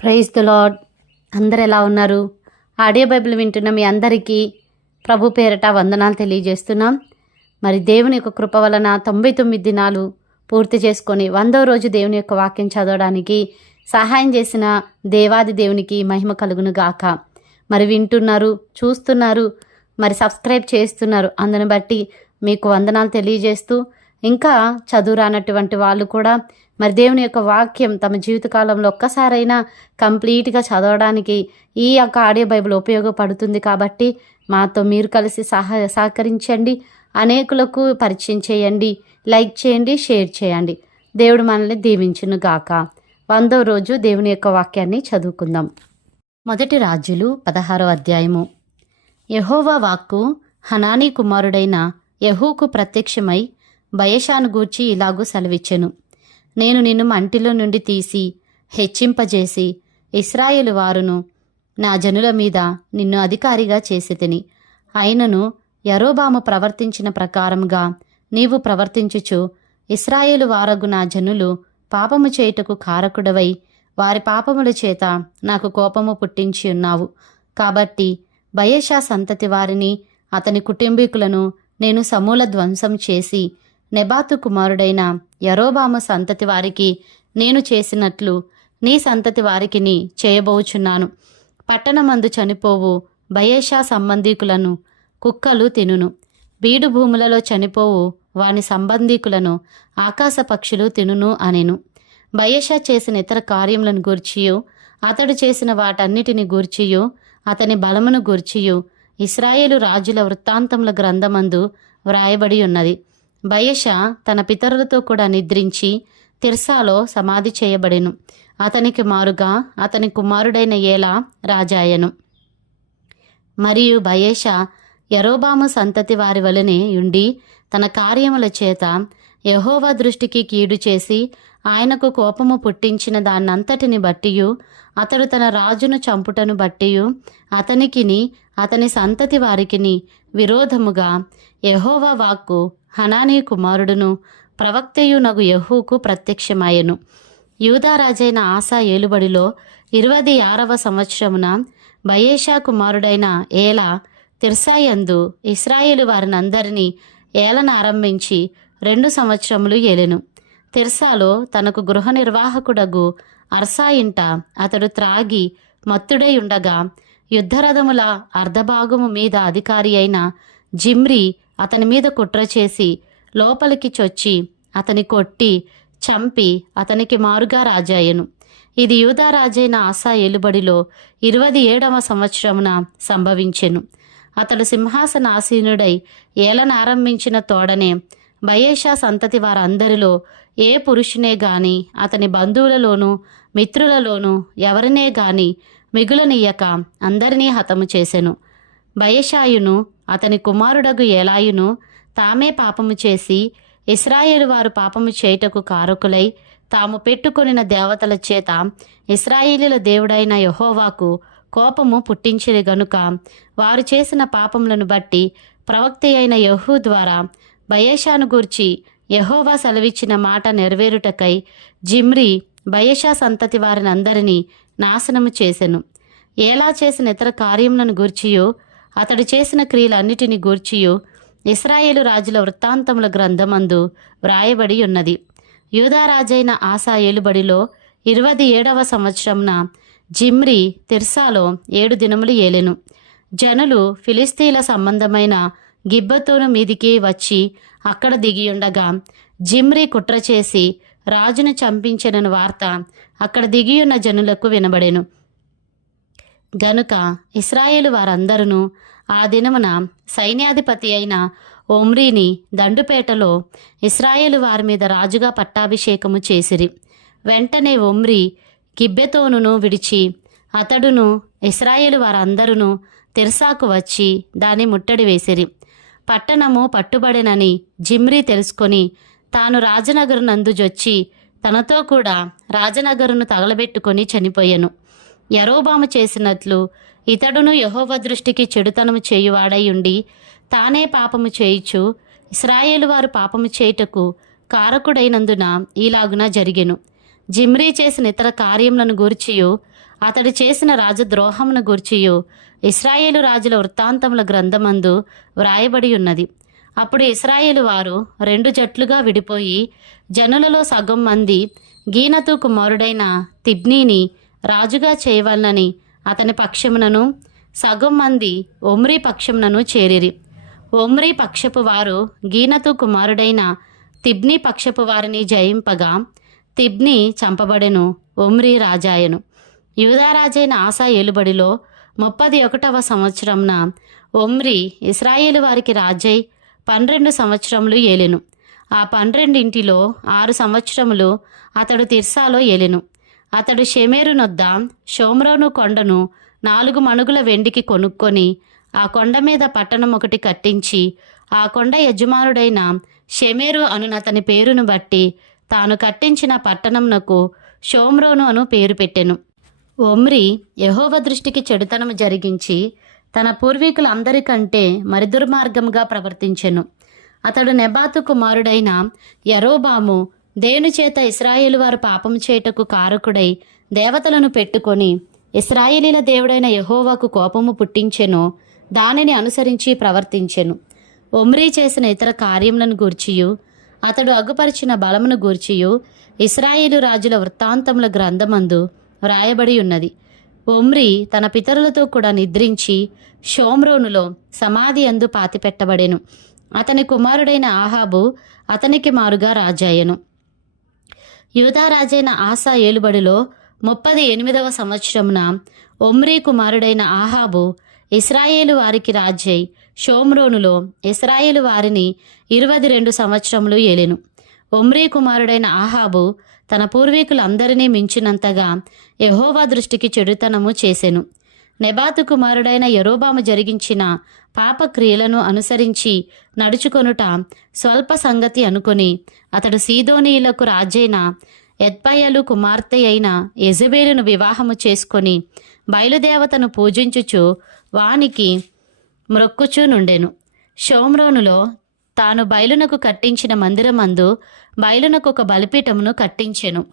Praise the lord అందరు ఎలా ఉన్నారు? ఆడియో బైబిల్ వింటున్న మీ అందరికీ ప్రభు పేరట వందనాలు తెలియజేస్తున్నాం. మరి దేవుని యొక్క కృప వలన తొంభై తొమ్మిది దినాలు పూర్తి చేసుకొని వందో రోజు దేవుని యొక్క వాక్యం చదవడానికి సహాయం చేసిన దేవాది దేవునికి మహిమ కలుగును గాక. మరి వింటున్నారు చూస్తున్నారు మరి సబ్స్క్రైబ్ చేస్తున్నారు అందుని బట్టి మీకు వందనాలు తెలియజేస్తూ ఇంకా చదువు రానటువంటి వాళ్ళు కూడా మరి దేవుని యొక్క వాక్యం తమ జీవితకాలంలో ఒక్కసారైనా కంప్లీట్గా చదవడానికి ఈ యొక్క ఆడియో బైబిల్ ఉపయోగపడుతుంది కాబట్టి మాతో మీరు కలిసి సహ సహకరించండి. అనేకులకు పరిచయం చేయండి. లైక్ చేయండి షేర్ చేయండి. దేవుడు మనల్ని దీవించును గాక వందో రోజు దేవుని యొక్క వాక్యాన్ని చదువుకుందాం. మొదటి రాజులు పదహారో అధ్యాయము. యహోవా వాక్కు హనానీ కుమారుడైన యహూకు ప్రత్యక్షమై బయషాను గూర్చి ఇలాగూ సెలవిచ్చెను. నేను నిన్ను మంటిలో నుండి తీసి హెచ్చింపజేసి ఇస్రాయేలు వారును నా జనుల మీద నిన్ను అధికారిగా చేసి తిని. అయినను యరోబాము ప్రవర్తించిన ప్రకారముగా నీవు ప్రవర్తించుచు ఇస్రాయేలు వారగు నా జనులు పాపము చేయుటకు కారకుడవై వారి పాపముల చేత నాకు కోపము పుట్టించి ఉన్నావు. కాబట్టి బయేషా సంతతి వారిని అతని కుటుంబీకులను నేను సమూల ధ్వంసం చేసి నెబాతు కుమారుడైన యరోబాము సంతతి వారికి నేను చేసినట్లు నీ సంతతి వారికిని చేయబోచున్నాను. పట్టణమందు చనిపోవు బయేషా సంబంధీకులను కుక్కలు తినును. బీడు భూములలో చనిపోవు వాని సంబంధీకులను ఆకాశ పక్షులు తినును అనెను. బయేషా చేసిన ఇతర కార్యములను గూర్చియు అతడు చేసిన వాటన్నిటిని గూర్చియు అతని బలమును గూర్చియు ఇస్రాయేలు రాజుల వృత్తాంతముల గ్రంథమందు వ్రాయబడి ఉన్నది. బయష తన పితరులతో కూడా నిద్రించి తిర్సాలో సమాధి చేయబడెను. అతనికి మారుగా అతని కుమారుడైన ఏలా రాజాయను. మరియు బయేష యరోబాము సంతతి వారి వలనే ఉండి తన కార్యముల చేత యహోవా దృష్టికి కీడు చేసి ఆయనకు కోపము పుట్టించిన దాన్నంతటిని బట్టియు అతడు తన రాజును చంపుటను బట్టియు అతనికిని అతని సంతతి వారికిని విరోధముగా యహోవా వాక్కు హనానీ కుమారుడును ప్రవక్తయునగు యహూకు ప్రత్యక్షమాయెను. యూదారాజైన ఆశా ఏలుబడిలో ఇరవై ఆరవ సంవత్సరమున బయేషా కుమారుడైన ఏలా తిర్సాయందు ఇస్రాయేలు వారినందరినీ ఏలన ఆరంభించి రెండు సంవత్సరములు ఏలెను. తిర్సాలో తనకు గృహ నిర్వాహకుడగు అర్సా ఇంట అతడు త్రాగి మత్తుడై ఉండగా యుద్ధరథముల అర్ధభాగము మీద అధికారి అయిన జిమ్రీ అతని మీద కుట్ర చేసి లోపలికి చొచ్చి అతని కొట్టి చంపి అతనికి మారుగా రాజాయను ఇది యూదారాజైన ఆశా ఏలుబడిలో ఇరవది ఏడవ సంవత్సరమున సంభవించెను. అతడు సింహాసనాసీనుడై ఏలనారంభించిన తోడనే బయేషా సంతతి వారందరిలో ఏ పురుషునే గాని అతని బంధువులలోనూ మిత్రులలోనూ ఎవరినే గాని మిగులనీయక అందరినీ హతము చేసెను. బయషాయును అతని కుమారుడగు ఏలాయును తామే పాపము చేసి ఇస్రాయేలు వారు పాపము చేయుటకు కారకులై తాము పెట్టుకొనిన దేవతల చేత ఇస్రాయేలీల దేవుడైన యహోవాకు కోపము పుట్టించిరి గనుక వారు చేసిన పాపములను బట్టి ప్రవక్త అయిన యహూ ద్వారా బయేషాను గూర్చి యహోవా సెలవిచ్చిన మాట నెరవేరుటకై జిమ్రి బయేషా సంతతి వారిని అందరినీ నాశనము చేసెను. ఎలా చేసిన ఇతర కార్యములను గూర్చియో అతడు చేసిన క్రియలన్నిటిని గూర్చియు ఇస్రాయేలు రాజుల వృత్తాంతముల గ్రంథమందు వ్రాయబడి ఉన్నది. యూదారాజైన ఆశా ఏలుబడిలో ఇరవది ఏడవ సంవత్సరంన జిమ్రి తిర్సాలో ఏడు దినములు ఏలెను. జనులు ఫిలిస్తీన్ల సంబంధమైన గిబ్బతోను మీదికి వచ్చి అక్కడ దిగియుండగా జిమ్రి కుట్ర చేసి రాజును చంపించనని వార్త అక్కడ దిగియున్న జనులకు వినబడెను. గనుక ఇస్రాయేలు వారందరూ ఆ దినమున సైన్యాధిపతి అయిన ఒమ్రీని దండుపేటలో ఇస్రాయేలు వారి మీద రాజుగా పట్టాభిషేకము చేసిరి. వెంటనే ఒమ్రి గిబ్బెతోనును విడిచి అతడును ఇస్రాయేలు వారందరూ తెరసాకు వచ్చి దాని ముట్టడి వేసిరి. పట్టణము పట్టుబడినని జిమ్రీ తెలుసుకొని తాను రాజనగరు నందుజొచ్చి తనతో కూడా రాజనగరును తగలబెట్టుకొని చనిపోయాను. యరోబాము చేసినట్లు ఇతడును యహోవ దృష్టికి చెడుతనము చేయువాడై ఉండి తానే పాపము చేయిచు. ఇస్రాయేలు వారు పాపము చేయుటకు కారకుడైనందున ఈలాగున జరిగెను. జిమ్రీ చేసిన ఇతర కార్యములను గూర్చియు అతడు చేసిన రాజద్రోహమును గూర్చియు ఇస్రాయేలు రాజుల వృత్తాంతముల గ్రంథమందు వ్రాయబడి ఉన్నది. అప్పుడు ఇస్రాయేలు వారు రెండు జట్లుగా విడిపోయి జనులలో సగం మంది గీనతు కుమారుడైన తిబ్నీని రాజుగా చేయవలనని అతని పక్షమునను సగం మంది ఒమ్రీ పక్షమునను చేరిరి. ఒమ్రీ పక్షపు వారు గీనతు కుమారుడైన తిబ్నీ పక్షపు వారిని జయింపగా తిబ్ని చంపబడెను ఒమ్రీ రాజాయను. యూదారాజైన ఆశా ఏలుబడిలో ముప్పది ఒకటవ సంవత్సరంన ఒమ్రి ఇస్రాయేలు వారికి రాజై పన్నెండు సంవత్సరములు ఏలెను. ఆ పన్నెండింటిలో ఆరు సంవత్సరములు అతడు తిర్సాలో ఏలెను. అతడు షెమేరునొద్ద షోమ్రోను కొండను నాలుగు మణుగుల వెండికి కొనుక్కొని ఆ కొండ మీద పట్టణం ఒకటి కట్టించి ఆ కొండ యజమానుడైన షెమేరు అనునతని పేరును బట్టి తాను కట్టించిన పట్టణంనకు షోమ్రోను అను పేరు పెట్టెను. ఒమ్రి యహోవ దృష్టికి చెడుతనము జరిగించి తన పూర్వీకులందరికంటే మరి దుర్మార్గంగా ప్రవర్తించెను. అతడు నెబాతు కుమారుడైన యరోబాము దేవుని చేత ఇస్రాయేలు వారు పాపం చేయుటకు కారకుడై దేవతలను పెట్టుకొని ఇస్రాయేలీల దేవుడైన యహోవాకు కోపము పుట్టించెను దానిని అనుసరించి ప్రవర్తించెను. ఒమ్రీ చేసిన ఇతర కార్యములను గూర్చియు అతడు అగ్గుపరిచిన బలమును గూర్చియు ఇస్రాయేలు రాజుల వృత్తాంతముల గ్రంథమందు వ్రాయబడి ఉన్నది. ఒమ్రి తన పితరులతో కూడా నిద్రించి షోమ్రోనులో సమాధి అందు పాతిపెట్టబడెను. అతని కుమారుడైన ఆహాబు అతనికి మారుగా రాజాయను యూదారాజైన ఆసా ఏలుబడిలో ముప్పది ఎనిమిదవ సంవత్సరమున ఒమ్రీ కుమారుడైన ఆహాబు ఇస్రాయేలు వారికి రాజ్యై షోమ్రోనులో ఇస్రాయేలు వారిని ఇరవై రెండు సంవత్సరములు ఏలెను. ఒమ్రీ కుమారుడైన ఆహాబు తన పూర్వీకులందరినీ మించినంతగా యహోవా దృష్టికి చెడుతనము చేసెను. నెబాతు కుమారుడైన యరోబాము జరిగించిన పాపక్రియలను అనుసరించి నడుచుకొనుట స్వల్ప సంగతి అనుకొని అతడు సీదోనీయులకు రాజైన ఎత్పయలు కుమార్తె అయిన యజబేలును వివాహము చేసుకొని బయలుదేవతను పూజించుచు వానికి మ్రొక్కుచూ నుండెను. షోమ్రోనులో తాను బయలునకు కట్టించిన మందిరమందు బయలునకు ఒక బలిపీఠమును కట్టించెను.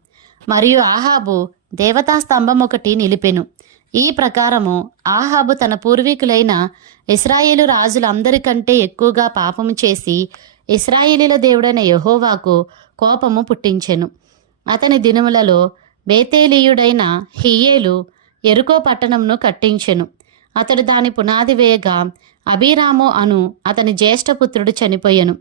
మరియు ఆహాబు దేవతా స్తంభం ఒకటి నిలిపెను. ఈ ప్రకారము ఆహాబు తన పూర్వీకులైన ఇస్రాయేలు రాజులందరికంటే ఎక్కువగా పాపము చేసి ఇస్రాయేలీల దేవుడైన యహోవాకు కోపము పుట్టించెను. అతని దినములలో బేతేలీయుడైన హియేలు ఎరుకో పట్టణంను కట్టించెను. అతడు దాని పునాది వేయగా అభిరాము అను అతని జ్యేష్ఠపుత్రుడు చనిపోయెను.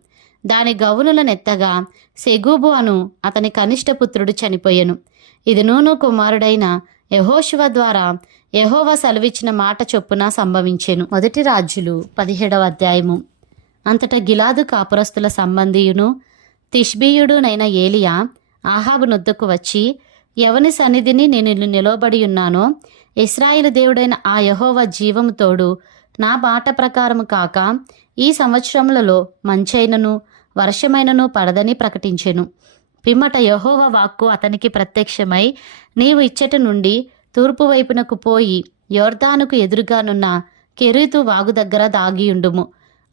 దాని గౌనులనెత్తగా సెగూబు అను అతని కనిష్ట పుత్రుడు చనిపోయెను. ఇది నూను కుమారుడైన యహోశివ ద్వారా యహోవ సెలవిచ్చిన మాట చొప్పున సంభవించెను. మొదటి రాజులు పదిహేడవ అధ్యాయము. అంతటా గిలాదు కాపురస్తుల సంబంధీయును తిష్బీయుడునైన ఏలియా ఆహాబు నొద్దకు వచ్చి ఎవని సన్నిధిని నేను నిలబడి ఉన్నానో ఇస్రాయిల్ దేవుడైన ఆ యహోవ జీవము తోడు నా బాట ప్రకారము కాక ఈ సంవత్సరములలో మంచైనను వర్షమైనను పడదని ప్రకటించెను. పిమ్మట యహోవ వాక్కు అతనికి ప్రత్యక్షమై నీవు ఇచ్చట నుండి తూర్పు వైపునకు పోయి యోర్దానుకు ఎదురుగానున్న కెరీతు వాగు దగ్గర దాగియుండుము.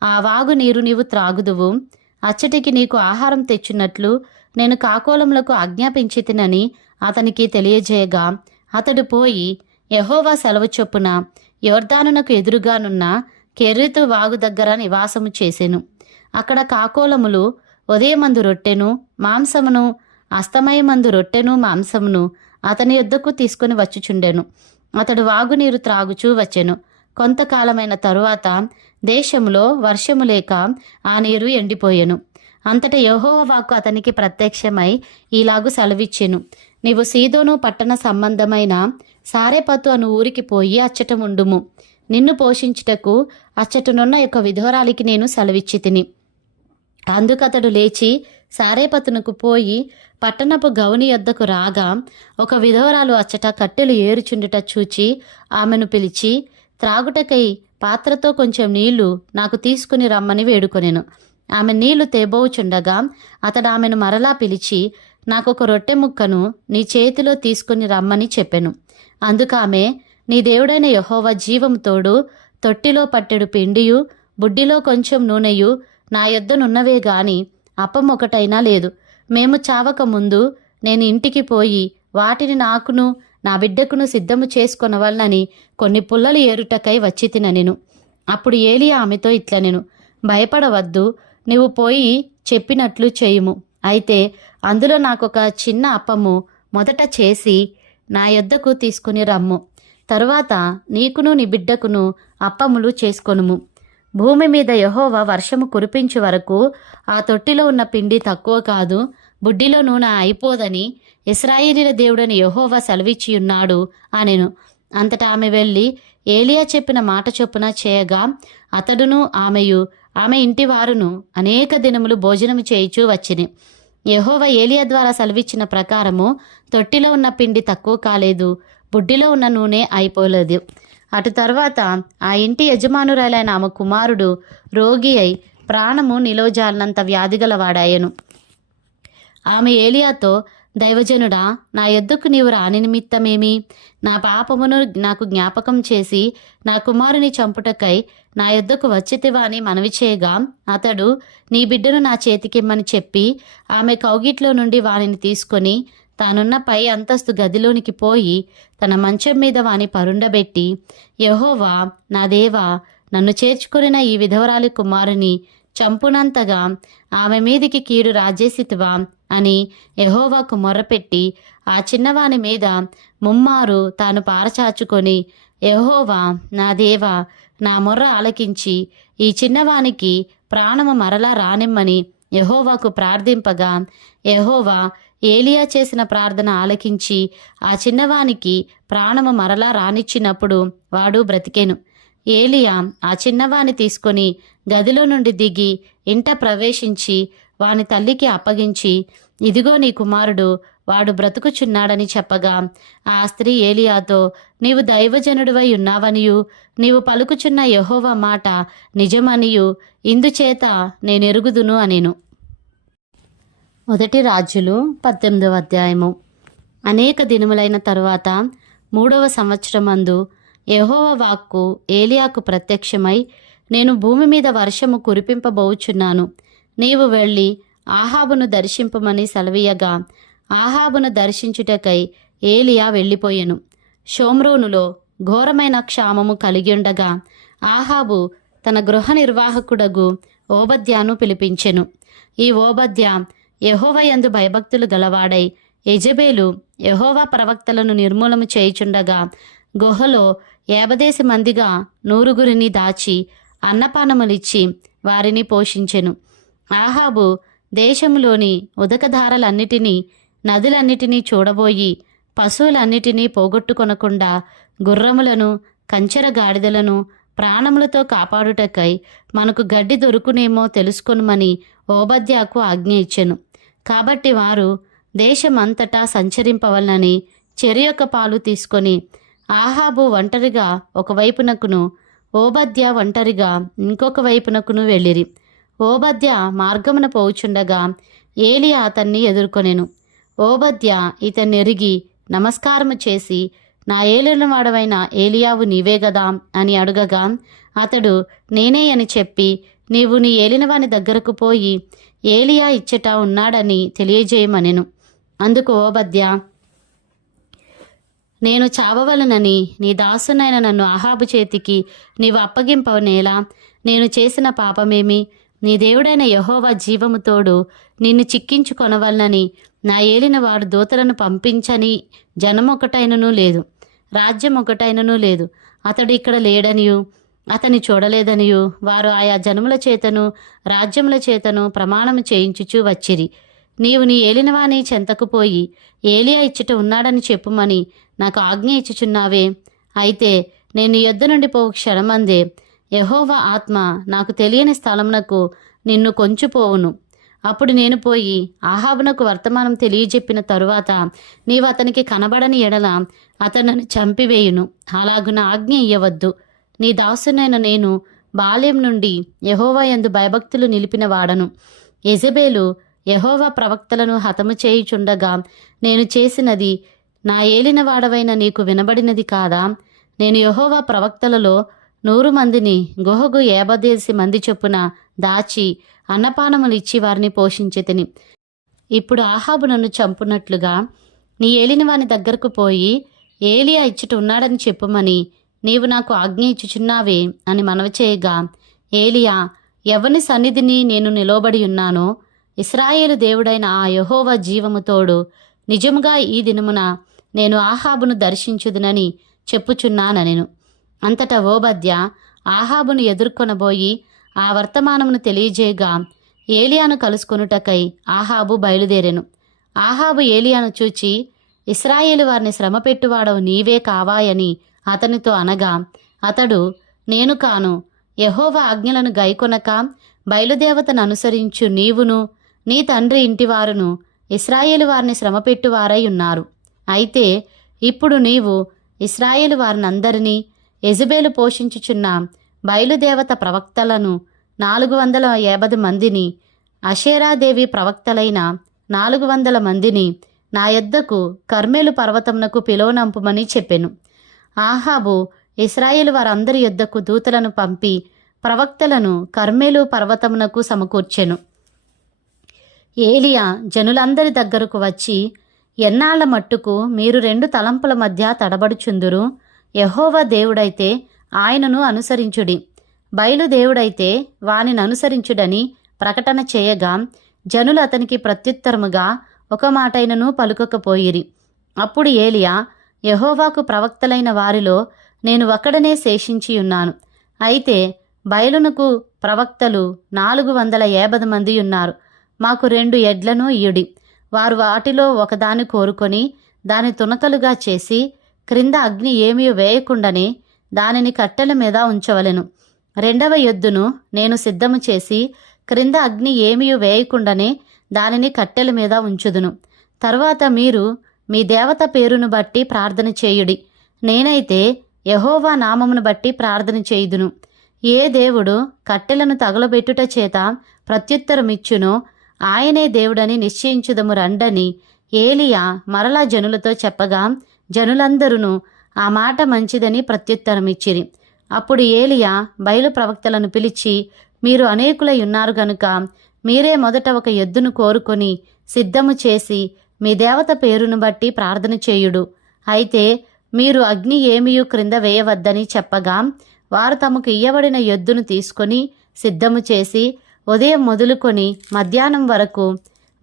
ఆ వాగు నీరు నీవు త్రాగుదువు. అచ్చటికి నీకు ఆహారం తెచ్చినట్లు నేను కాకోలములకు ఆజ్ఞాపించితినని అతనికి తెలియజేయగా అతడు పోయి యహోవా సెలవు చొప్పున యోర్దానునకు ఎదురుగానున్న కెర్రితు వాగు దగ్గర నివాసము చేసెను. అక్కడ కాకోలములు ఉదయమందు రొట్టెను మాంసమును అస్తమయమందు రొట్టెను మాంసమును అతని యొద్దకు తీసుకుని వచ్చుచుండెను. అతడు వాగునీరు త్రాగుచూ వచ్చెను. కొంతకాలమైన తరువాత దేశంలో వర్షము లేక ఆ నీరు ఎండిపోయెను. అంతట యెహోవ వాక్కు అతనికి ప్రత్యక్షమై ఈలాగు సెలవిచ్చెను. నీవు సీదోను పట్టణ సంబంధమైన సారేపతు అను ఊరికి పోయి అచ్చట ఉండుము నిన్ను పోషించుటకు అచ్చటనున్న యొక్క విధోరాలికి నేను సెలవిచ్చి తిని అందుకతడు లేచి సారేపతునకు పోయి పట్టణపు గౌని యొద్దకు రాగా ఒక విధవరాలు అచ్చట కట్టెలు ఏరుచుండుట చూచి ఆమెను పిలిచి త్రాగుటకై పాత్రతో కొంచెం నీళ్ళు నాకు తీసుకుని రమ్మని వేడుకొనెను. ఆమె నీళ్ళు తేబోచుండగా అతడు ఆమెను మరలా పిలిచి నాకు ఒక రొట్టె ముక్కను నీ చేతిలో తీసుకుని రమ్మని చెప్పెను. అందుకామె నీ దేవుడైన యహోవ జీవం తోడు తొట్టిలో పట్టెడు పిండియు బుడ్డిలో కొంచెం నూనెయు నా యొద్దనున్నవే గాని అప్పం ఒకటైనా లేదు. మేము చావక ముందు నేను ఇంటికి పోయి వాటిని నాకును నా బిడ్డకును సిద్ధము చేసుకొనవలనని కొన్ని పుల్లలు ఏరుటకై వచ్చి తిననెను అప్పుడు ఏలి ఆమెతో ఇట్ల నేను భయపడవద్దు నీవు పోయి చెప్పినట్లు చేయుము. అయితే అందులో నాకొక చిన్న అప్పము మొదట చేసి నా యొద్దకు తీసుకుని రమ్ము. తరువాత నీకును నీ బిడ్డకును అప్పములు చేసుకొనుము. భూమి మీద యహోవ వర్షము కురిపించు వరకు ఆ తొట్టిలో ఉన్న పిండి తక్కువ కాదు బుడ్డిలో నూనె అయిపోదని ఇస్రాయేలీల దేవుడని యహోవా సెలవిచ్చి ఉన్నాడు అనెను. అంతటా ఆమె వెళ్ళి ఏలియా చెప్పిన మాట చొప్పున చేయగా అతడును ఆమెయు ఆమె ఇంటి వారును అనేక దినములు భోజనము చేయిచూ వచ్చిని. యహోవ ఏలియా ద్వారా సెలవిచ్చిన ప్రకారము తొట్టిలో ఉన్న పిండి తక్కువ కాలేదు బుడ్డిలో ఉన్న నూనె అయిపోలేదు. అటు తర్వాత ఆ ఇంటి యజమానురాలైన ఆమె కుమారుడు రోగి అయి ప్రాణము నిలవజాలనంత వ్యాధిగలవాడాయను. ఆమె ఏలియాతో దైవజనుడా నా ఎద్దుకు నీవు రాని నిమిత్తమేమి? నా పాపమును నాకు జ్ఞాపకం చేసి నా కుమారుని చంపుటకై నా ఎద్దుకు వచ్చితివా అని మనవి చేయగా అతడు నీ బిడ్డను నా చేతికిమ్మని చెప్పి ఆమె కౌగిట్లో నుండి వానిని తీసుకొని తానున్న పై అంతస్తు గదిలోనికి పోయి తన మంచం మీద వాని పరుండబెట్టి యహోవా నా దేవా నన్ను చేర్చుకున్న ఈ విధవరాలి కుమారుని చంపునంతగా ఆమె మీదికి కీడు రాజేసితివా అని యహోవాకు మొర్రపెట్టి ఆ చిన్నవాని మీద ముమ్మారు తాను పారచాచుకొని యహోవా నా దేవా నా మొర్ర ఆలకించి ఈ చిన్నవానికి ప్రాణము మరలా రానిమ్మని యహోవాకు ప్రార్థింపగా యహోవా ఏలియా చేసిన ప్రార్థన ఆలకించి ఆ చిన్నవానికి ప్రాణము మరలా రానిచ్చినప్పుడు వాడు బ్రతికెను. ఏలియా ఆ చిన్నవాని తీసుకొని గదిలో నుండి దిగి ఇంట ప్రవేశించి వాని తల్లికి అప్పగించి ఇదిగో నీ కుమారుడు వాడు బ్రతుకుచున్నాడని చెప్పగా ఆ స్త్రీ ఏలియాతో నీవు దైవజనుడివై ఉన్నావనియు నీవు పలుకుచున్న యహోవ మాట నిజమనియు ఇందుచేత నేనెరుగుదును అనేను. మొదటి రాజులు పద్దెనిమిదవ అధ్యాయము. అనేక దినములైన తరువాత మూడవ సంవత్సరమందు యహోవ వాక్కు ఏలియాకు ప్రత్యక్షమై నేను భూమి మీద వర్షము కురిపింపబోచున్నాను. నీవు వెళ్ళి ఆహాబును దర్శింపమని సెలవీయగా ఆహాబును దర్శించుటకై ఏలియా వెళ్ళిపోయెను. షోమ్రోనులో ఘోరమైన క్షామము కలిగియుండగా ఆహాబు తన గృహ నిర్వాహకుడగు ఓబద్యాను పిలిపించెను. ఈ ఓబద్య యహోవయందు భయభక్తులు గలవాడై. యజబేలు యహోవా ప్రవక్తలను నిర్మూలము చేయుచుండగా గుహలో ఏబదేసి మందిగా నూరుగురిని దాచి అన్నపానములిచ్చి వారిని పోషించెను. ఆహాబు దేశంలోని ఉదకధారలన్నిటినీ నదులన్నిటినీ చూడబోయి పశువులన్నిటినీ పోగొట్టుకొనకుండా గుర్రములను కంచెర గాడిదలను ప్రాణములతో కాపాడుటకై మనకు గడ్డి దొరుకునేమో తెలుసుకొనుమని ఓబద్యాకు ఆజ్ఞ ఇచ్చెను. కాబట్టి వారు దేశమంతటా సంచరింపవలనని చెరియొక్క పాలు తీసుకొని ఆహాబు ఒంటరిగా ఒకవైపునకును ఓబద్య ఒంటరిగా ఇంకొక వైపునకును వెళ్ళిరి. ఓబద్య మార్గమున పోవుచుండగా ఏలియా అతన్ని ఎదుర్కొనెను. ఓబద్య ఇతన్ని ఎరిగి నమస్కారము చేసి నా ఏలినవాడవైన ఏలియావు నీవే గదా? అని అడుగగా అతడు నేనే అని చెప్పి నీవు నీ ఏలినవాని దగ్గరకు పోయి ఏలియా ఇచ్చట ఉన్నాడని తెలియజేయమనెను. అందుకు ఓబద్య నేను చావవలనని నీ దాసునైన నన్ను అహాబు చేతికి నీవు అప్పగింపనేలా నేను చేసిన పాపమేమి? నీ దేవుడైన యహోవా జీవముతోడు నిన్ను చిక్కించుకొనవలనని నా ఏలిన వాడు దూతలను పంపించని జనమొకటైనను లేదు రాజ్యం ఒకటైనను లేదు. అతడు ఇక్కడ లేడనియు. అతని చూడలేదనియు. వారు ఆయా జనముల చేతను రాజ్యముల చేతను ప్రమాణము చేయించుచు వచ్చిరి. నీవు నీ ఏలినవాని చెంతకు పోయి ఏలియా ఇచ్చట ఉన్నాడని చెప్పుమని నాకు ఆజ్ఞ ఇచ్చుచున్నావే. అయితే నేను నీ యొద్ద నుండి పోవు క్షణమందే. యహోవా ఆత్మ నాకు తెలియని స్థలమునకు నిన్ను కొంచుపోవును. అప్పుడు నేను పోయి ఆహాబునకు వర్తమానం తెలియజెప్పిన తరువాత నీవు అతనికి కనబడని ఎడల అతనిని చంపివేయును. అలాగున ఆజ్ఞ ఇయ్యవద్దు. నీ దాసునైన నేను బాల్యం నుండి యహోవా యందు భయభక్తులు నిలిపిన వాడను. ఎజబేలు యహోవా ప్రవక్తలను హతము చేయుచుండగా నేను చేసినది నా ఏలిన వాడవైన నీకు వినబడినది కాదా? నేను యహోవా ప్రవక్తలలో నూరు మందిని గుహగు ఏబదేసి మంది చొప్పున దాచి అన్నపానములు ఇచ్చి వారిని పోషించితిని. ఇప్పుడు ఆహాబు నన్ను చంపునట్లుగా నీ ఏలిన వాని దగ్గరకు పోయి ఏలియా ఇచ్చట ఉన్నాడని చెప్పుమని నీవు నాకు ఆజ్ఞ ఇచ్చుచున్నావే అని మనవి చేయగా ఏలియా ఎవని సన్నిధిని నేను నిలవబడి ఉన్నానో? ఇస్రాయేలు దేవుడైన ఆ యహోవ జీవముతోడు నిజముగా ఈ దినమున నేను ఆహాబును దర్శించుదునని చెప్పుచున్నానెను అంతటా ఓబద్య ఆహాబును ఎదుర్కొనబోయి ఆ వర్తమానమును తెలియజేయగా ఏలియాను కలుసుకొనుటకై ఆహాబు బయలుదేరెను. ఆహాబు ఏలియాను చూచి ఇస్రాయేలు వారిని శ్రమపెట్టువాడవు నీవే కావాయని అతనితో అనగా అతడు నేను కాను యహోవా ఆజ్ఞలను గైకొనక బయలుదేవతను అనుసరించు నీవును నీ తండ్రి ఇంటివారును ఇస్రాయేలు వారిని శ్రమపెట్టువారై ఉన్నారు. అయితే ఇప్పుడు నీవు ఇస్రాయేలు వారినందరినీ ఎజబేలు పోషించుచున్న బయలుదేవత ప్రవక్తలను నాలుగు వందల యాభై మందిని అషేరాదేవి ప్రవక్తలైన నాలుగు వందల మందిని నా యొద్దకు కర్మేలు పర్వతమునకు పిలువనంపుమని చెప్పెను. ఆహాబు ఇస్రాయేల్ వారందరి యొద్దకు దూతలను పంపి ప్రవక్తలను కర్మేలు పర్వతమునకు సమకూర్చెను. ఏలియా జనులందరి దగ్గరకు వచ్చి ఎన్నాళ్ళ మట్టుకు మీరు రెండు తలంపుల మధ్య తడబడుచుందురు? యహోవా దేవుడైతే ఆయనను అనుసరించుడి. బయలుదేవుడైతే వానిని అనుసరించుడని ప్రకటన చేయగా జనులు అతనికి ప్రత్యుత్తరముగా ఒక మాటైనను పలుకకపోయిరి. అప్పుడు ఏలియా యహోవాకు ప్రవక్తలైన వారిలో నేను ఒక్కడనే శేషించి ఉన్నాను. అయితే బయలునకు ప్రవక్తలు నాలుగు వందల యాభై మంది ఉన్నారు. మాకు రెండు ఎడ్లను ఇయుడి. వారు వాటిలో ఒకదాని కోరుకొని దాని తునకలుగా చేసి క్రింద అగ్ని ఏమీ వేయకుండానే దానిని కట్టెల మీద ఉంచవలెను. రెండవ ఎద్దును నేను సిద్ధము చేసి క్రింద అగ్ని ఏమీ వేయకుండానే దానిని కట్టెల మీద ఉంచుదును. తర్వాత మీరు మీ దేవత పేరును బట్టి ప్రార్థన చేయుడి. నేనైతే యహోవా నామమును బట్టి ప్రార్థన చేయుదును. ఏ దేవుడు కట్టెలను తగలబెట్టుట చేత ప్రత్యుత్తరమిచ్చునో ఆయనే దేవుడని నిశ్చయించుదము రండని ఏలియా మరలా జనులతో చెప్పగా జనులందరూ ఆ మాట మంచిదని ప్రత్యుత్తరమిచ్చిరి. అప్పుడు ఏలియా బయలు ప్రవక్తలను పిలిచి మీరు అనేకులై ఉన్నారు గనుక మీరే మొదట ఒక ఎద్దును కోరుకొని సిద్ధము చేసి మీ దేవత పేరును బట్టి ప్రార్థన చేయుడు. అయితే మీరు అగ్ని ఏమియు క్రింద వేయవద్దని చెప్పగా వారు తమకు ఇయ్యబడిన ఎద్దును తీసుకొని సిద్ధము చేసి ఉదయం మొదలుకొని మధ్యాహ్నం వరకు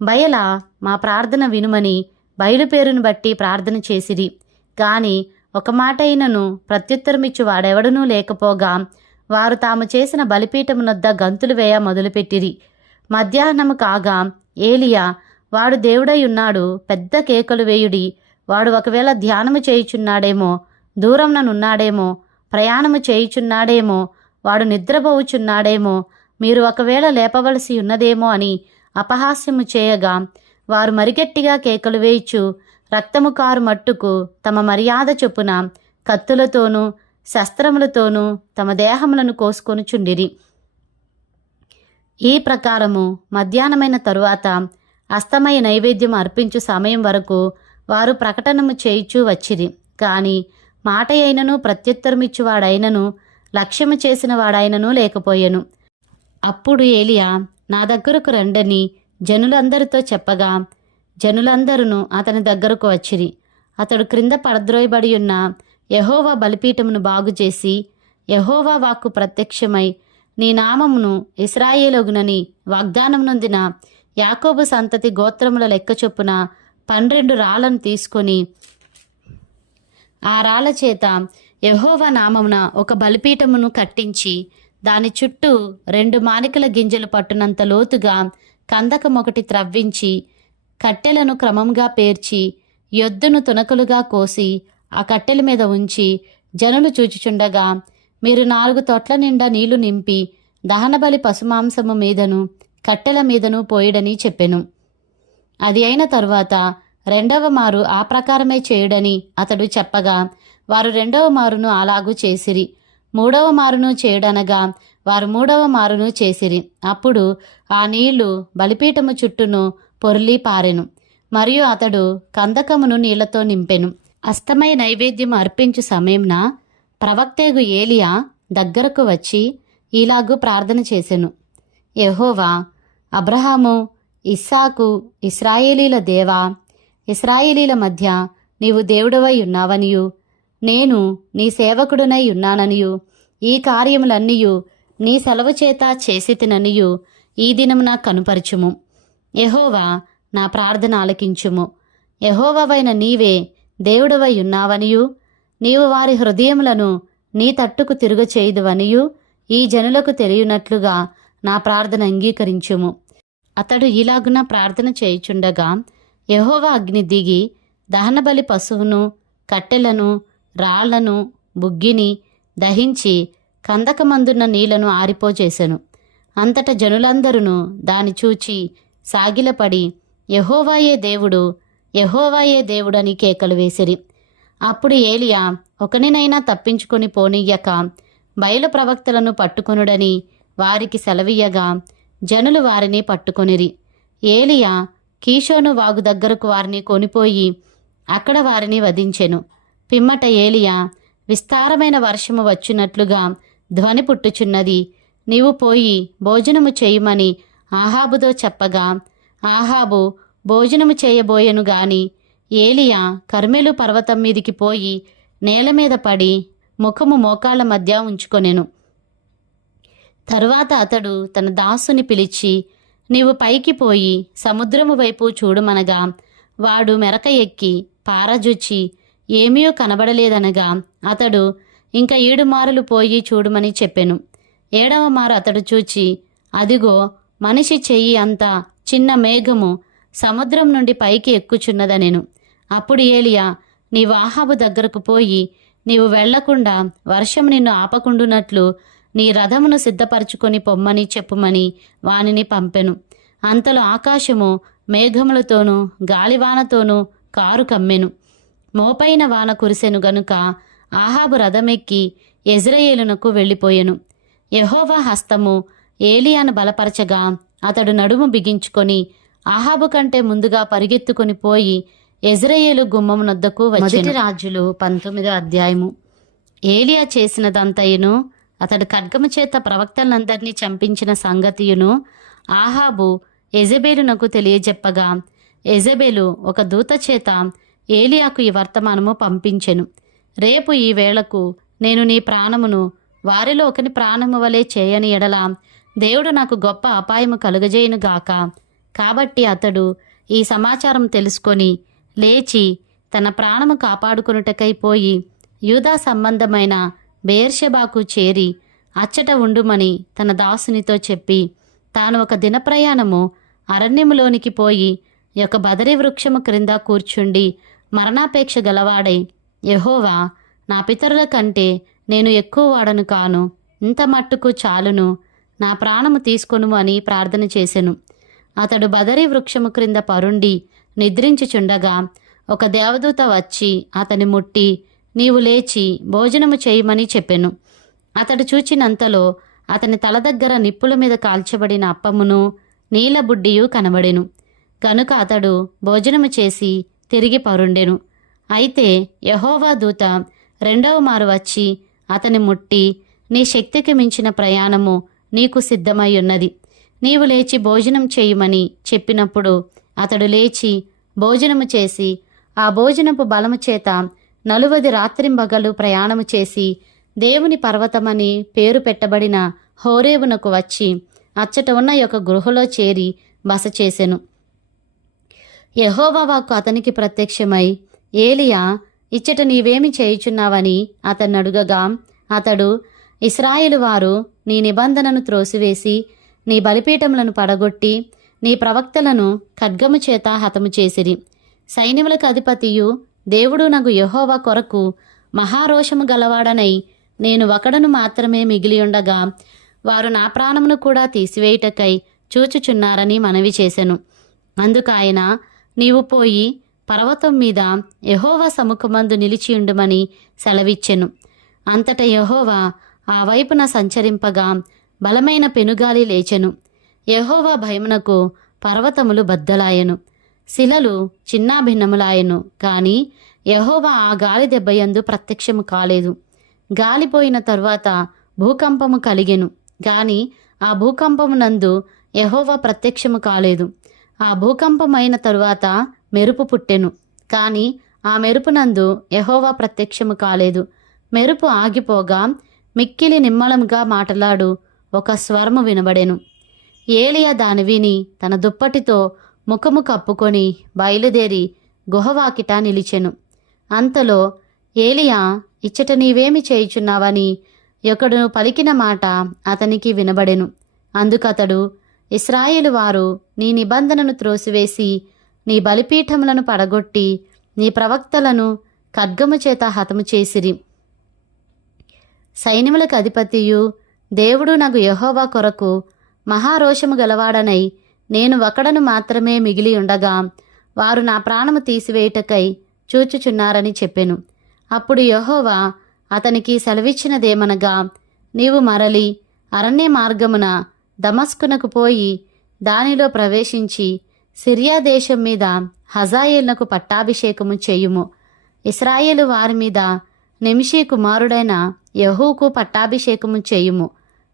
బయల మా ప్రార్థన వినుమని బయలుపేరును బట్టి ప్రార్థన చేసిరి. కాని ఒక మాటైనను ప్రత్యుత్తరమిచ్చు వాడెవడనూ లేకపోగా వారు తాము చేసిన బలిపీఠమునొద్ద గంతులు వేయ మొదలుపెట్టిరి. మధ్యాహ్నము కాగా ఏలియా వాడు దేవుడై ఉన్నాడు పెద్ద కేకలు వేయుడి. వాడు ఒకవేళ ధ్యానము చేయుచున్నాడేమో దూరంననున్నాడేమో ప్రయాణము చేయుచున్నాడేమో వాడు నిద్రపోవుచున్నాడేమో మీరు ఒకవేళ లేపవలసి ఉన్నదేమో అని అపహాస్యము చేయగా వారు మరిగట్టిగా కేకలు వేయిచు రక్తము కారు మట్టుకు తమ మర్యాద చొప్పున కత్తులతోనూ శస్త్రములతోనూ తమ దేహములను కోసుకొనుచుండిరి. ఈ ప్రకారము మధ్యాహ్నమైన తరువాత అస్తమయ నైవేద్యం అర్పించు సమయం వరకు వారు ప్రకటనము చేయిచూ వచ్చిరి. కాని మాట అయినను ప్రత్యుత్తరమిచ్చువాడైనను లక్ష్యము చేసిన వాడైనను లేకపోయెను. అప్పుడు ఏలియా నా దగ్గరకు రండని జనులందరితో చెప్పగా జనులందరూ అతని దగ్గరకు వచ్చిరి. అతడు క్రింద పడద్రోయబడి ఉన్న యహోవా బలిపీఠమును బాగుచేసి యహోవా వాక్కు ప్రత్యక్షమై నీ నామమును ఇస్రాయేలోగునని వాగ్దానం నొందిన యాకోబు సంతతి గోత్రముల లెక్క చొప్పున పన్నెండు రాళ్ళను తీసుకొని ఆ రాళ్ళ చేత యహోవా నామమున ఒక బలిపీఠమును కట్టించి దాని చుట్టూ రెండు మానికల గింజలు పట్టునంత లోతుగా కందకం ఒకటి త్రవ్వించి కట్టెలను క్రమంగా పేర్చి యొద్దును తునకలుగా కోసి ఆ కట్టెల మీద ఉంచి జనులు చూచుచుండగా మీరు నాలుగు తొట్ల నిండా నీళ్ళు నింపి దహనబలి పశుమాంసము మీదను కట్టెల మీదను పోయడని చెప్పెను. అది అయిన తరువాత రెండవ మారు ఆ ప్రకారమే చేయుడని అతడు చెప్పగా వారు రెండవ మారును అలాగూ చేసిరి. మూడవ మారును చేయడనగా వారు మూడవ మారును చేసిరి. అప్పుడు ఆ నీళ్ళు బలిపీఠము చుట్టూను పొర్లి పారెను. మరియు అతడు కందకమును నీళ్ళతో నింపెను. అస్తమయ నైవేద్యం అర్పించు సమయంన ప్రవక్తేగు ఏలియా దగ్గరకు వచ్చి ఇలాగూ ప్రార్థన చేసెను. యహోవా అబ్రహాము ఇస్సాకు ఇస్రాయేలీల దేవా ఇస్రాయేలీల మధ్య నీవు దేవుడవై ఉన్నావనియు నేను నీ సేవకుడునై ఉన్నాననియు ఈ కార్యములన్నీయు నీ సెలవు చేత చేసి తిననియు ఈ దినమున కనుపరచుము. యహోవా నా ప్రార్థన ఆలకించుము. యహోవవైన నీవే దేవుడవై ఉన్నావనియు నీవు వారి హృదయములను నీ తట్టుకు తిరుగ చేయదువనియు ఈ జనులకు తెలియనట్లుగా నా ప్రార్థన అంగీకరించుము. అతడు ఇలాగున ప్రార్థన చేయుచుండగా యహోవా అగ్ని దిగి దహనబలి పశువును కట్టెలను రాళ్ళను బుగ్గిని దహించి కందకమందున్న నీళ్ళను ఆరిపోచేశాను అంతట జనులందరూ దాని చూచి సాగిలపడి యహోవాయే దేవుడు యహోవాయే దేవుడని కేకలు వేసిరి. అప్పుడు ఏలియా ఒకనినైనా తప్పించుకొని పోనీయక బయలు ప్రవక్తలను పట్టుకొనుడని వారికి సెలవీయగా జనులు వారిని పట్టుకొనిరి. ఏలియా కీషోను వాగు దగ్గరకు వారిని కొనిపోయి అక్కడ వారిని వధించెను. పిమ్మట ఏలియా విస్తారమైన వర్షము వచ్చినట్లుగా ధ్వని పుట్టుచున్నది. నీవు పోయి భోజనము చేయమని ఆహాబుతో చెప్పగా ఆహాబు భోజనము చేయబోయెను గాని ఏలియా కర్మెలు పర్వతం మీదికి పోయి నేల మీద పడి ముఖము మోకాళ్ళ మధ్య ఉంచుకొనెను. తరువాత అతడు తన దాసుని పిలిచి నీవు పైకి పోయి సముద్రము వైపు చూడుమనగా వాడు మెరక ఎక్కి పారజుచ్చి ఏమీయో కనబడలేదనగా అతడు ఇంకా ఏడు మారులు పోయి చూడుమని చెప్పెను. ఏడవ మారు అతడు చూచి అదిగో మనిషి చెయ్యి అంత చిన్న మేఘము సముద్రం నుండి పైకి ఎక్కుచున్నదనెను. అప్పుడు ఏలియా నీవు ఆహాబు దగ్గరకు పోయి నీవు వెళ్ళకుండా వర్షం నిన్ను ఆపకుండునట్లు నీ రథమును సిద్ధపరచుకొని పొమ్మని చెప్పుమని వానిని పంపెను. అంతలో ఆకాశము మేఘములతోనూ గాలివానతోనూ కారు కమ్మెను. మోపైన వాన కురిసెను గనుక ఆహాబు రథమెక్కి ఎజ్రయేలునకు వెళ్ళిపోయెను. యెహోవా హస్తము ఏలియాను బలపరచగా అతడు నడుము బిగించుకొని ఆహాబు కంటే ముందుగా పరిగెత్తుకొని పోయి ఎజ్రయేలు గుమ్మమునొద్దకు మొదటి రాజులు పంతొమ్మిదో అధ్యాయము. ఏలియా చేసినదంతయును అతడు ఖడ్గము చేత ప్రవక్తలందరినీ చంపించిన సంగతియును ఆహాబు ఎజబేలునకు తెలియజెప్పగా ఎజబేలు ఒక దూత చేత ఏలియాకు ఈ వర్తమానము పంపించెను. రేపు ఈ వేళకు నేను నీ ప్రాణమును వారిలో ఒకని ప్రాణము వలె చేయని ఎడల దేవుడు నాకు గొప్ప అపాయము కలుగజేయును గాక. కాబట్టి అతడు ఈ సమాచారం తెలుసుకొని లేచి తన ప్రాణము కాపాడుకొనుటకై పోయి యూదా సంబంధమైన బేర్షెబాకు చేరి అచ్చట ఉండుమని తన దాసునితో చెప్పి తాను ఒక దిన ప్రయాణము అరణ్యములోనికి పోయి యొక్క బదరి వృక్షము క్రింద కూర్చుండి మరణాపేక్ష గలవాడై యహోవా నా పితరుల కంటే నేను ఎక్కువ వాడను కాను ఇంత మట్టుకు చాలును నా ప్రాణము తీసుకొను అని ప్రార్థన చేసెను. అతడు బదరి వృక్షము క్రింద పరుండి నిద్రించుచుండగా ఒక దేవదూత వచ్చి అతని ముట్టి నీవు లేచి భోజనము చేయమని చెప్పెను. అతడు చూచినంతలో అతని తల దగ్గర నిప్పుల మీద కాల్చబడిన అప్పమును నీలబుడ్డియు కనబడెను. కనుక అతడు భోజనము చేసి తిరిగి పరుండెను. అయితే యహోవా దూత రెండవ మారు వచ్చి అతని ముట్టి నీ శక్తికి మించిన ప్రయాణము నీకు సిద్ధమై ఉన్నది. నీవు లేచి భోజనం చేయమని చెప్పినప్పుడు అతడు లేచి భోజనము చేసి ఆ భోజనపు బలము చేత నలువది రాత్రింబగలు ప్రయాణము చేసి దేవుని పర్వతమని పేరు పెట్టబడిన హోరేవునకు వచ్చి అచ్చట ఉన్న యొక్క గృహలో చేరి బస చేసెను. యహోవా వాక్కు అతనికి ప్రత్యక్షమై ఏలియా ఇచ్చట నీవేమి చేయుచున్నావని అతన్ని అడుగగా అతడు ఇస్రాయేలు వారు నీ నిబంధనను త్రోసివేసి నీ బలిపీఠములను పడగొట్టి నీ ప్రవక్తలను ఖడ్గము చేత హతము చేసిరి. సైన్యములకు అధిపతియు దేవుడు నాకు యహోవా కొరకు మహారోషము గలవాడనై నేను ఒకడను మాత్రమే మిగిలియుండగా వారు నా ప్రాణమును కూడా తీసివేయుటకై చూచుచున్నారని మనవి చేసెను. అందుకు ఆయన నీవు పోయి పర్వతం మీద యహోవా సముఖమందు నిలిచియుండుమని సెలవిచ్చెను. అంతట యహోవా ఆ వైపున సంచరింపగా బలమైన పెనుగాలి లేచెను. యహోవా భయమునకు పర్వతములు బద్దలాయెను. శిలలు చిన్నాభిన్నములాయెను కాని యహోవా ఆ గాలి దెబ్బయందు ప్రత్యక్షము కాలేదు. గాలిపోయిన తరువాత భూకంపము కలిగెను గాని ఆ భూకంపమునందు యహోవా ప్రత్యక్షము కాలేదు. ఆ భూకంపమైన తరువాత మెరుపు పుట్టెను కాని ఆ మెరుపునందు యహోవా ప్రత్యక్షము కాలేదు. మెరుపు ఆగిపోగా మిక్కిలి నిమ్మళంగా మాటలాడు ఒక స్వరము వినబడెను. ఏలియా దాని విని తన దుప్పటితో ముఖము కప్పుకొని బయలుదేరి గుహవాకిట నిలిచెను. అంతలో ఏలియా ఇచ్చట నీవేమి చేయుచున్నావని ఒకడు పలికిన మాట అతనికి వినబడెను. అందుకతడు ఇస్రాయేలు వారు నీ నిబంధనను త్రోసివేసి నీ బలిపీఠములను పడగొట్టి నీ ప్రవక్తలను ఖడ్గము చేత హతము చేసిరి. సైన్యములకు అధిపతియు దేవుడు నాకు యహోవా కొరకు మహారోషము గలవాడనై నేను ఒకడను మాత్రమే మిగిలి ఉండగా వారు నా ప్రాణము తీసివేయుటకై చూచుచున్నారని చెప్పెను. అప్పుడు యహోవా అతనికి సెలవిచ్చినదేమనగా నీవు మరలి అరణ్య మార్గమున దమస్కునకు పోయి దానిలో ప్రవేశించి సిరియా దేశం మీద హజాయేల్నకు పట్టాభిషేకము చేయుము. ఇస్రాయేలు వారి మీద నిమిషీ కుమారుడైన యహూకు పట్టాభిషేకము చేయుము.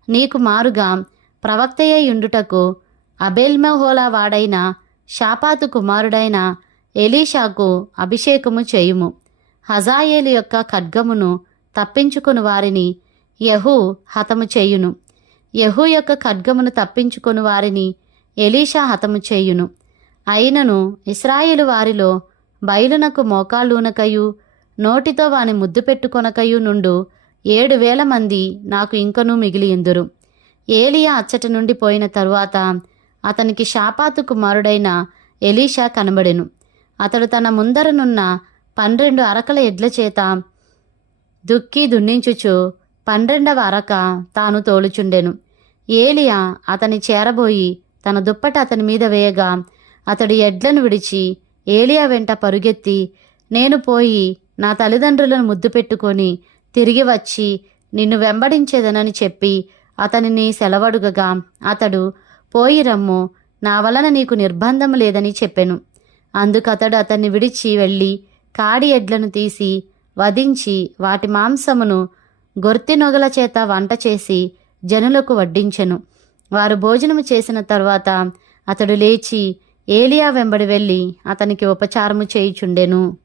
నీకు మారుగా ప్రవక్తయ్యుండుటకు అబేల్మహోలా వాడైన షాపాతు కుమారుడైన ఎలీషాకు అభిషేకము చేయుము. హజాయేలు యొక్క ఖడ్గమును తప్పించుకుని వారిని యహూ హతము చేయును. యహూ యొక్క ఖడ్గమును తప్పించుకుని వారిని ఎలీషా హతము చేయును. అయినను ఇస్రాయేలు వారిలో బయలునకు మోకాళ్ళూనకయు నోటితో వాని ముద్దు పెట్టుకొనకయు నుండు ఏడు వేల మంది నాకు ఇంకనూ మిగిలియుందురు. ఏలియా అచ్చట నుండి పోయిన తరువాత అతనికి షాపాతు కుమారుడైన ఎలీషా కనబడెను. అతడు తన ముందరనున్న పన్నెండు అరకల ఎడ్ల చేత దుక్కి దున్నించుచు పన్నెండవ అరక తాను తోలుచుండెను. ఏలియా అతని చేరబోయి తన దుప్పట అతని మీద వేయగా అతడు ఎడ్లను విడిచి ఏలియా వెంట పరుగెత్తి నేను పోయి నా తల్లిదండ్రులను ముద్దు పెట్టుకొని తిరిగి వచ్చి నిన్ను వెంబడించేదనని చెప్పి అతనిని సెలవడుగగా అతడు పోయి రమ్ము నా వలన నీకు నిర్బంధం లేదని చెప్పెను. అందుకతడు అతన్ని విడిచి వెళ్ళి కాడి ఎడ్లను తీసి వధించి వాటి మాంసమును గొర్తి నొగల చేత వంట చేసి జనులకు వడ్డించెను. వారు భోజనము చేసిన తరువాత అతడు లేచి ఏలియా వెంబడి వెళ్ళి అతనికి ఉపచారము చేయుచుండెను.